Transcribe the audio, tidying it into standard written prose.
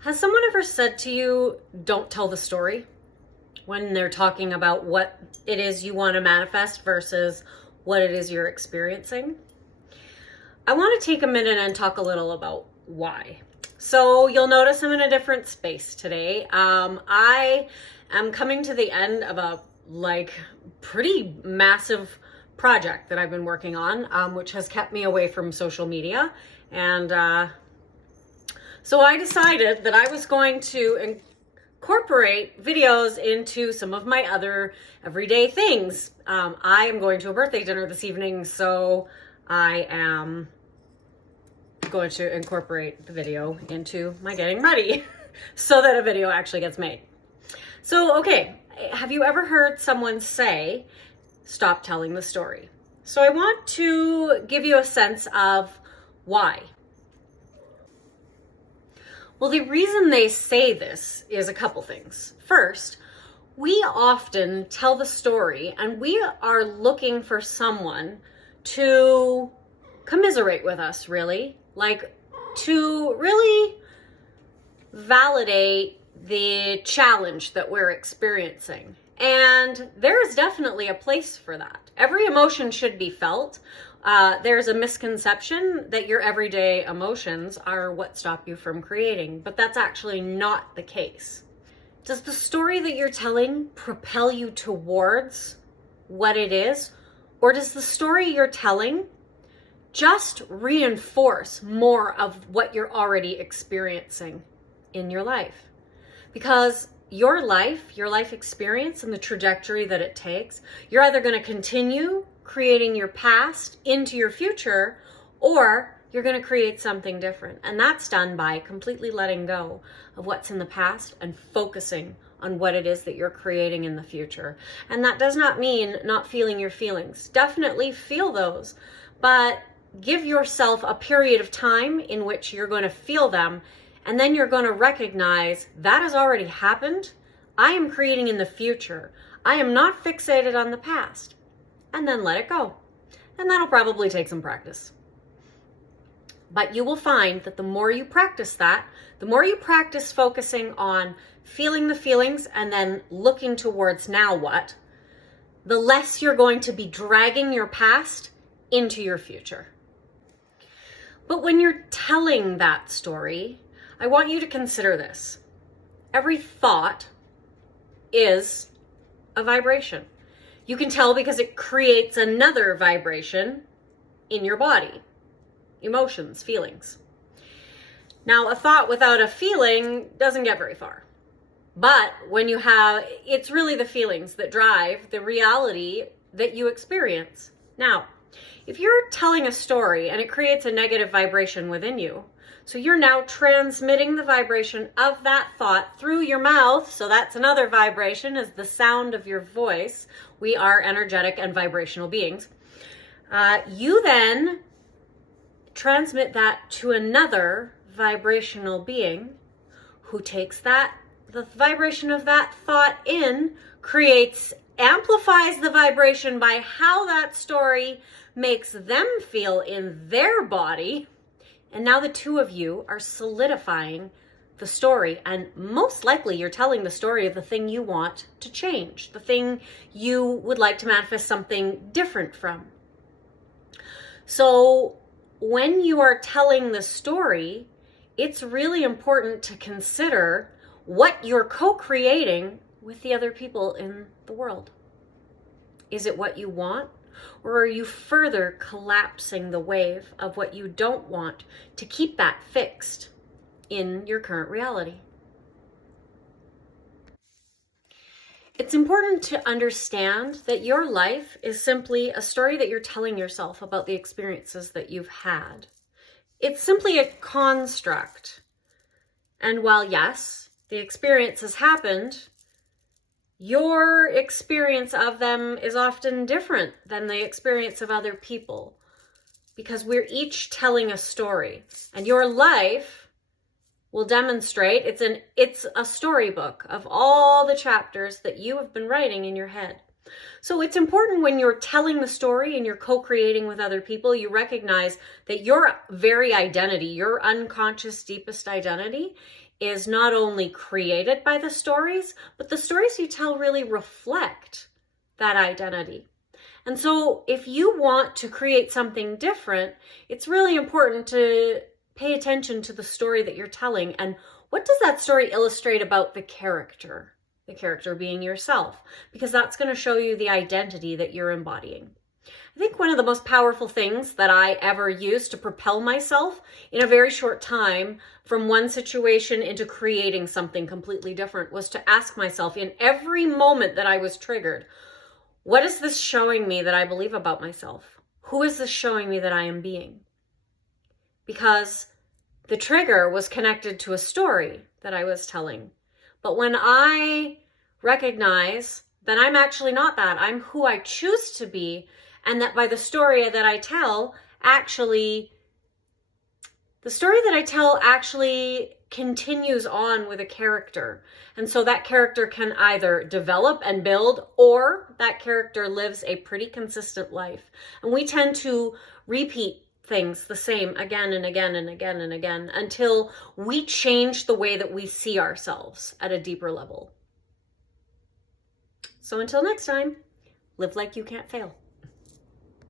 Has someone ever said to you, don't tell the story, when they're talking about what it is you want to manifest versus what it is you're experiencing? I want to take a minute and talk a little about why. So you'll notice I'm in a different space today. I am coming to the end of a pretty massive project that I've been working on, which has kept me away from social media. And so I decided that I was going to incorporate videos into some of my other everyday things. I am going to a birthday dinner this evening, so I am going to incorporate the video into my getting ready so that a video actually gets made. So, okay, have you ever heard someone say, stop telling the story? So I want to give you a sense of why. Well, the reason they say this is a couple things. First, we often tell the story and we are looking for someone to commiserate with us, really. Like, to really validate the challenge that we're experiencing. And there is definitely a place for that. Every emotion should be felt. There's a misconception that your everyday emotions are what stop you from creating, but that's actually not the case. Does the story that you're telling propel you towards what it is, or does the story you're telling just reinforce more of what you're already experiencing in your life? Because your life experience and the trajectory that it takes, you're either going to continue creating your past into your future, or you're going to create something different. And that's done by completely letting go of what's in the past and focusing on what it is that you're creating in the future. And that does not mean not feeling your feelings. Definitely feel those, but give yourself a period of time in which you're going to feel them, and then you're going to recognize that has already happened. I am creating in the future. I am not fixated on the past. And then let it go. And that'll probably take some practice. But you will find that the more you practice that, the more you practice focusing on feeling the feelings and then looking towards now what, the less you're going to be dragging your past into your future. But when you're telling that story, I want you to consider this. Every thought is a vibration. You can tell because it creates another vibration in your body. Emotions, feelings. Now, a thought without a feeling doesn't get very far. But when you have, it's really the feelings that drive the reality that you experience. Now, if you're telling a story and it creates a negative vibration within you, so you're now transmitting the vibration of that thought through your mouth. So that's another vibration, is the sound of your voice. We are energetic and vibrational beings. You then transmit that to another vibrational being who takes that, the vibration of that thought in, amplifies the vibration by how that story makes them feel in their body. And now the two of you are solidifying the story, and most likely you're telling the story of the thing you want to change, the thing you would like to manifest something different from. So when you are telling the story, it's really important to consider what you're co-creating with the other people in the world. Is it what you want? Or are you further collapsing the wave of what you don't want to keep that fixed in your current reality? It's important to understand that your life is simply a story that you're telling yourself about the experiences that you've had. It's simply a construct. And while, yes, the experience has happened, your experience of them is often different than the experience of other people, because we're each telling a story, and your life will demonstrate it's a storybook of all the chapters that you have been writing in your head. So it's important when you're telling the story and you're co-creating with other people, you recognize that your very identity, your unconscious, deepest identity, is not only created by the stories, but the stories you tell really reflect that identity. And so if you want to create something different, it's really important to pay attention to the story that you're telling and what does that story illustrate about the character being yourself, because that's going to show you the identity that you're embodying. I think one of the most powerful things that I ever used to propel myself in a very short time from one situation into creating something completely different was to ask myself in every moment that I was triggered, what is this showing me that I believe about myself? Who is this showing me that I am being? Because the trigger was connected to a story that I was telling. But when I recognize that I'm actually not that, I'm who I choose to be, and that by the story that I tell, actually continues on with a character. And so that character can either develop and build, or that character lives a pretty consistent life. And we tend to repeat things the same again and again and again and again until we change the way that we see ourselves at a deeper level. So until next time, live like you can't fail.